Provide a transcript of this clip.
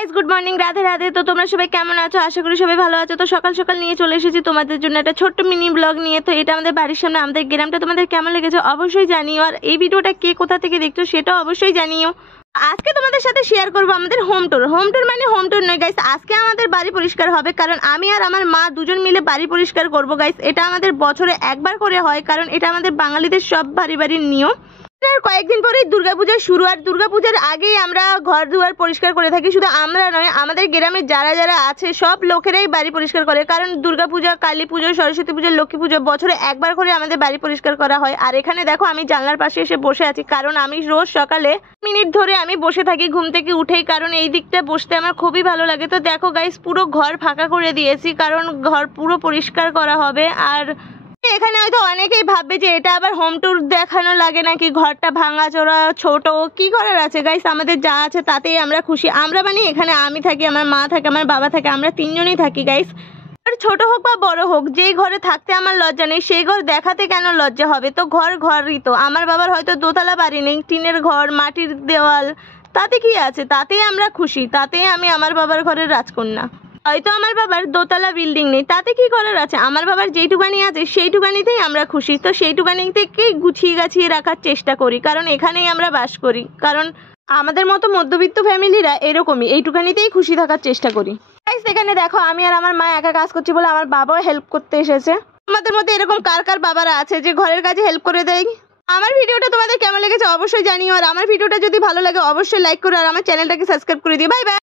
Guys, good morning, Radhe Radhe. তো তোমরা সবাই কেমন আছো? আশা করি সবাই ভালো আছো। তো সকাল সকাল নিয়ে চলে এসেছি তোমাদের জন্য একটা ছোট্ট মিনি ব্লগ নিয়ে। তো এটা আমাদের বাড়ির সামনে, আমাদের গ্রামটা তোমাদের কেমন লেগেছে অবশ্যই জানিও, আর এই ভিডিওটা কে কোথা থেকে দেখছো সেটাও অবশ্যই জানিও। আজকে তোমাদের সাথে শেয়ার করবো আমাদের হোম ট্যুর। হোম ট্যুর মানে হোম ট্যুর নয় গাইস, আজকে আমাদের বাড়ি পরিষ্কার হবে, কারণ আমি আর আমার মা দুজন মিলে বাড়ি পরিষ্কার করবো গাইস। এটা আমাদের বছরে একবার করে হয়, কারণ এটা আমাদের বাঙালিদের সব বাড়ির নিয়ম। কয়েকদিন পরেই দুর্গাপূজা শুরু, আর দুর্গাপূজার আগেই আমরা ঘর দুয়ার পরিষ্কার করে থাকি। শুধু আমরা নয়, আমাদের গ্রামে যারা যারা আছে সব লোকেরাই বাড়ি পরিষ্কার করে, কারণ দুর্গাপূজা, কালী পুজো, সরস্বতী পুজো, লক্ষ্মী পুজো বছরে একবার করে আমাদের বাড়ি পরিষ্কার করা হয়। আর এখানে দেখো আমি জানলার পাশে এসে বসে আছি, কারণ আমি রোজ সকালে মিনিট ধরে আমি বসে থাকি ঘুম থেকে উঠেই, কারণ এই দিকটা বসতে আমার খুবই ভালো লাগে। তো দেখো গাইস, পুরো ঘর ফাঁকা করে দিয়েছি, কারণ ঘর পুরো পরিষ্কার করা হবে। আর এখানে হয়তো অনেকেই ভাববে যে এটা আবার হোম ট্যুর দেখানো লাগে নাকি, ঘরটা ভাঙাচোরা ছোট, কি করার আছে গাইস, আমাদের যা আছে তাতেই আমরা খুশি। আমরা মানে এখানে আমি থাকি, আমার মা থাকে, আমার বাবা থাকে, আমরা তিনজনই থাকি গাইস। আর ছোট হোক বা বড় হোক, যেই ঘরে থাকতে আমার লজ্জা নেই সেই ঘর দেখাতে কেন লজ্জা হবে? তো ঘর ঘরই তো। আমার বাবার হয়তো দোতলা বাড়ি নেই, টিনের ঘর, মাটির দেওয়াল, তাতে কি আছে? তাতেই আমরা খুশি, তাতেই আমি আমার বাবার ঘরের রাজকন্যা। হয়তো আমার বাবার দোতলা বিল্ডিং নেই, তাতে কি করার আছে? আমার বাবার যেইটুকানি আছে সেইটুকানিতেই আমরা খুশি। তো সেইটুকানি থেকেই গুছিয়ে গাছিয়ে রাখার চেষ্টা করি, কারণ এখানেই আমরা বাস করি। কারণ আমাদের মতো মধ্যবিত্ত ফ্যামিলিরা এরকমই, এইটুকানিতেই খুশি থাকার চেষ্টা করি। এখানে দেখো আমি আর আমার মা একা কাজ করছি বলে আমার বাবাও হেল্প করতে এসেছে। আমাদের মধ্যে এরকম কার কার বাবারা আছে যে ঘরের কাজে হেল্প করে দেয়? আমার ভিডিওটা তোমাদের কেমন লেগেছে অবশ্যই জানিও, আর আমার ভিডিওটা যদি ভালো লাগে অবশ্যই লাইক করো, আর আমার চ্যানেলটাকে সাবস্ক্রাইব করে দিও। Bye bye.